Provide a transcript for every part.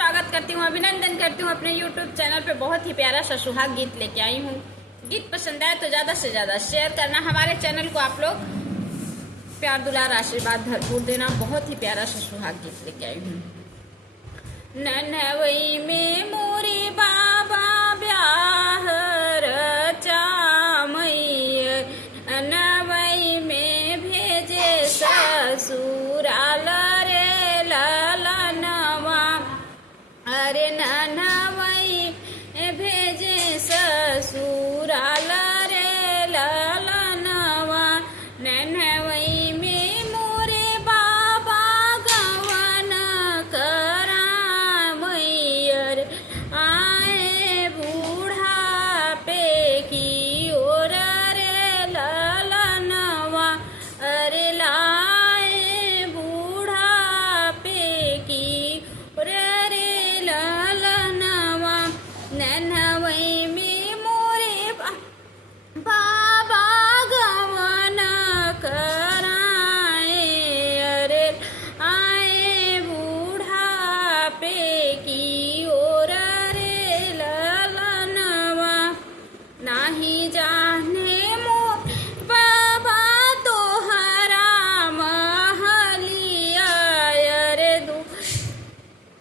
स्वागत करती हूँ, अभिनंदन करती हूँ अपने YouTube चैनल पे। बहुत ही प्यारा सा सुहाग गीत लेके आई हूँ। गीत पसंद आए तो ज़्यादा से ज़्यादा शेयर करना। हमारे चैनल को आप लोग प्यार दुलार आशीर्वाद भरपूर देना। बहुत ही प्यारा सा सुहाग गीत लेके आई हूँ। ननवई में मोरे बाबा ब्याह रचामैया, ननवई में भेजे ससुराल रे ललनवा। अरे ननवई भेजे ससुराल रे ललनवा। ननवई में मोरे बाबा गवन करामैयर, आए बूढ़ापे की ओर रे ललनवा। अरे लाए बूढ़ापे की ओर रे ललनवा। ननवई में मोरे बाबा गवन कराए, अरे आए बूढ़ापे की ओर रे ललनवा। नाही जाने मोर बाबा तोहरा महलिया, अरे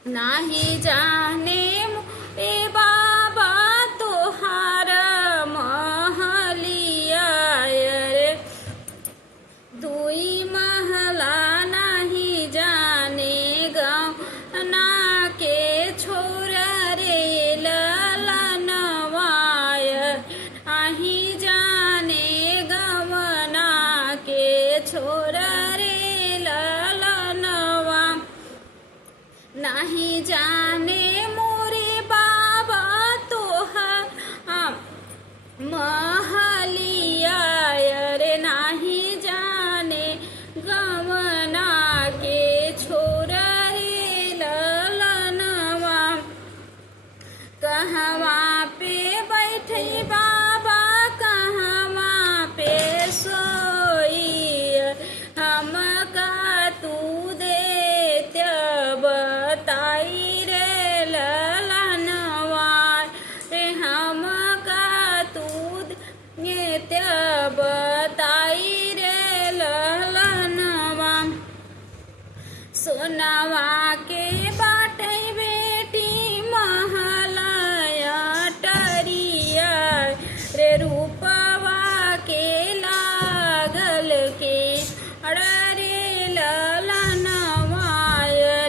नाही जाने मोरे बाबा तोहारा महलिया। अरे दुई महला नहीं जाने गाँव ना के छोरा रे ललनवा। आही जाने गवना के छोरा रे ललनवा। नहीं जाने मोरे बाबा तोहारा महलिया, अरे नहीं जाने गवना के छोरा रे ललनवा। कहवा पे बैठे बाबा कहवा पे सोई, हमका तू देत्य बताई रे ललनवा। रे हमका तू देत्य बताई रे ललनवा। सोनवा के बाटे बेटी महलया टरिया, रे रूपवा के लागल के अरे ललनवा।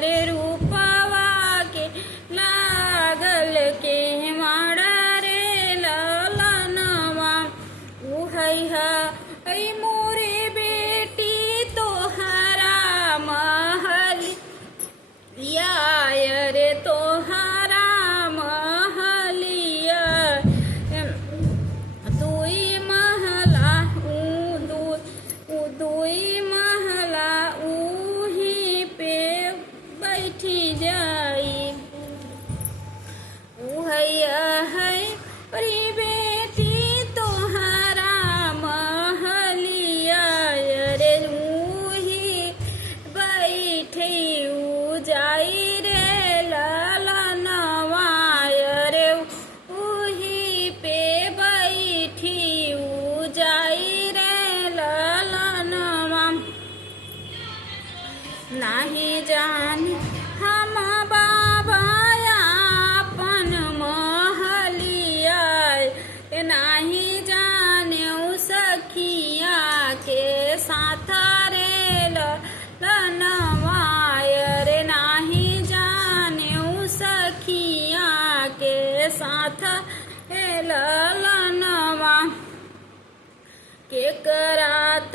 रे रूपवा के लागल के माड़ा रे ललनवा। उहै मोरे बेटी तोहरा महलिया, रे तोहरा महलिया। दुई महला दुई महला उही पे बैठी जाई। उहैया है रे बेटी तोहरा महलिया, रे उही बैठे जाई रे ललनवा। रे उही पे बैठी जाई रे ललनवा। नाही जाने हम बाबा अपन महलिया, नाही जाने सखिया के साथ रे ललनवा। रे नाही जाने सखिया के साथ रे ललनवा। के करात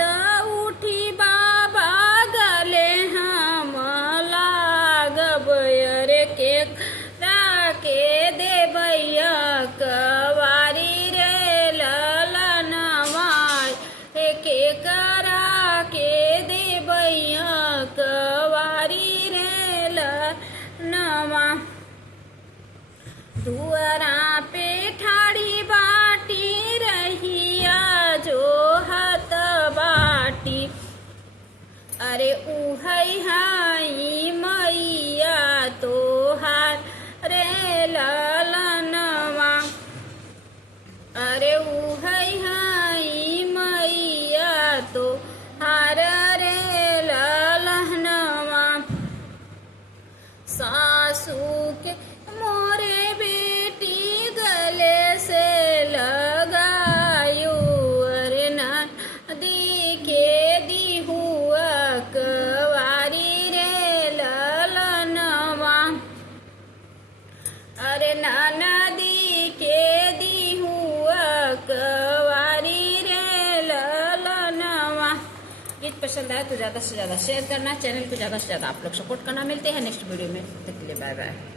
उठी बाबा गले हम लागब, रे के राके देबैया कवारी रे ललनवा। के करा के देबैया कवारी रे ललनवा। दुआरा पे ठाड़ी बाटी रहिया जो हत बाटी, अरे उहै हाई मैया तोहार रखवारी रे ललनवा। गीत पसंद आए तो ज़्यादा से ज़्यादा शेयर करना, चैनल को ज़्यादा से ज़्यादा आप लोग सपोर्ट करना। मिलते हैं नेक्स्ट वीडियो में, तब तक के लिए बाय बाय।